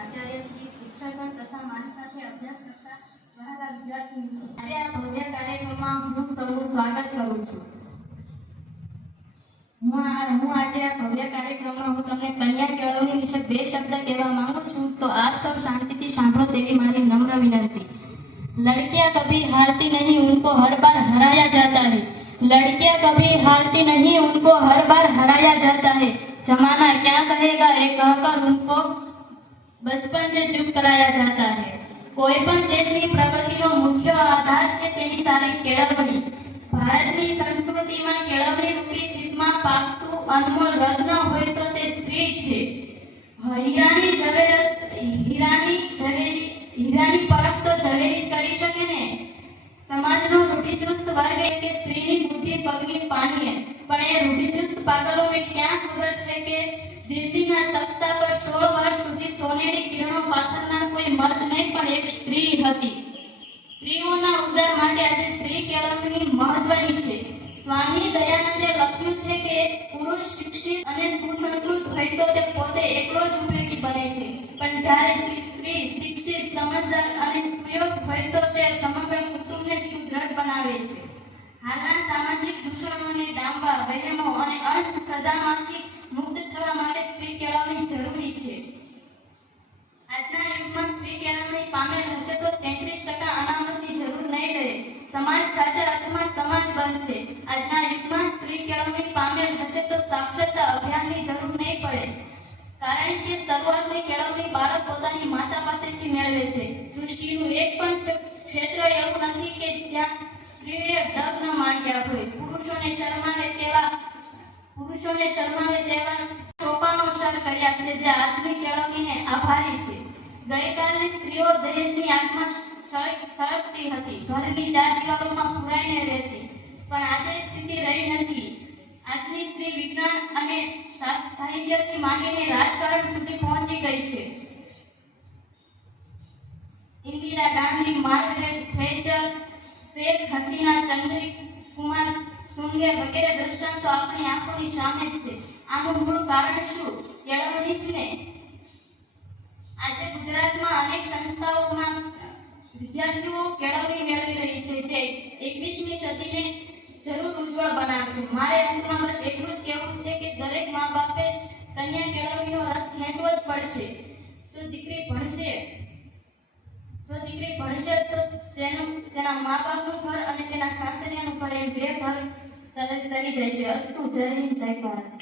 આચાર્ય શ્રી શિક્ષકગણ તથા મારી સાથે અભ્યાસ કરતા વહાલા વિદ્યાર્થી મિત્રો, આજે આ ભવ્ય કાર્યક્રમમાં હું સૌનું સ્વાગત કરું છું. હું આજે આ ભવ્ય કાર્યક્રમમાં હું તમને કન્યા કેળવણી વિશે 2 શબ્દ કહેવા માંગુ છું, તો આપ સૌ શાંતિથી સાંભળો તેવી મારી નમ્ર વિનંતી. लड़कियां कभी हारती नहीं, उनको हर बार हराया जाता है. लड़कियां कभी हारती नहीं, उनको हर बार हराया जाता है. जमाना क्या कहेगा ये कहकर उनको बचपन से चुप कराया जाता है. કોઈ પણ દેશની પ્રગતિનો મુખ્ય આધાર છે તેની સારી કેળવણી. ભારતની સંસ્કૃતિમાં કેળવણી રૂપી ચીજમાં પાકતું અનમોલ રત્ન હોય તો તે સ્ત્રી છે. હીરાની પરખ તો ઝવેરી જ કરી શકે ને. સમાજનો રૂઢિચુસ્ત વર્ગ કે સ્ત્રીની બુદ્ધિ પગની પાનીએ, પણ એ રૂઢિચુસ્ત પાગલોને ક્યાં ખબર છે કે દિલ્હીના તખ્તા પર 16 વર્ષ સુધી સોનેરી કિરણો પાથરનાર કોઈ મર્દ નહીં પણ એક સ્ત્રી હતી. સ્ત્રીઓના ઉદ્ધાર માટે આજે સ્ત્રી કેળવણી મહત્વની છે. સ્વામી દયાનંદે લખ્યું છે કે પુરુષ શિક્ષિત અને સુસંસ્કૃત હોય તો તે પોતે એકલો જ ઉપયોગી બને છે, પણ જ્યારે સ્ત્રી શિક્ષિત, સમજદાર અને સુયોગ હોય તો તે સમગ્ર કુટુંબને સુદૃઢ બનાવે છે. હાલના સામાજિક દૂષણોને ડામવા, વહેમો અને અંધશ્રદ્ધામાંથી મુક્ત થવા માટે સ્ત્રી કેળવણી જરૂરી છે. આજના યુગમાં સ્ત્રી કેળવણી પામેલ હશે તો 33% અનામતની જરૂર નહીં રહે. સમાજ સાચા અર્થમાં સમાજ બનશે. આજના યુગમાં સ્ત્રી કેળવણી પામેલ હશે તો સાક્ષરતા અભિયાનની જરૂર નહીં પડે, કારણ કે શરૂઆતની કેળવણી બાળક પોતાની માતા પાસેથી મેળવે છે. સૃષ્ટિનું એક પણ ક્ષેત્ર એવું નથી કે જ્યાં સ્ત્રીએ ડગ ન માંડ્યા હોય. પુરુષોને શરમાવે તેવા સોપાનો સર કર્યા છે જે આજની કેળવણીને આભારી છે. ગઈકાલની સ્ત્રીઓ દહેજની આગમાં સળગતી હતી, ઘરની 4 દિવાલોમાં પુરાઈને રહેતી, પણ આજે સ્થિતિ રહી નથી. આજની સ્ત્રી વિજ્ઞાન અને સાહિત્યથી માંડીને રાજકારણ સુધી પહોંચી ગઈ છે. ઇન્દિરા ગાંધી, માર્garet થેચર, શેખ હસીના, ચંદ્રિક કુમાર સુંગે વગેરે દ્રષ્ટાંતો આપણી આંખોની સામે જ છે. આનું મૂળ કારણ શું? કેળવણી જ ને. આજે ગુજરાતમાં અનેક સંસ્થાઓમાં વિદ્યાર્થીઓ કેળવણી મેળવી રહી છે, જે 21મી સદીને જરૂર ઉજ્જવળ બનાવશે. મારે અંતમાં બસ એટલું જ કહેવું છે કે દરેક મા બાપે કન્યા કેળવણીનો રથ ખેંચવો જ પડશે. જો દીકરી ભણશે તો તેના મા બાપનું ઘર અને તેના સાસરિયાનું ઘર એમ 2 ઘર તરી જાય છે. અસ્તુ. જય હિન્દ, જય ભારત.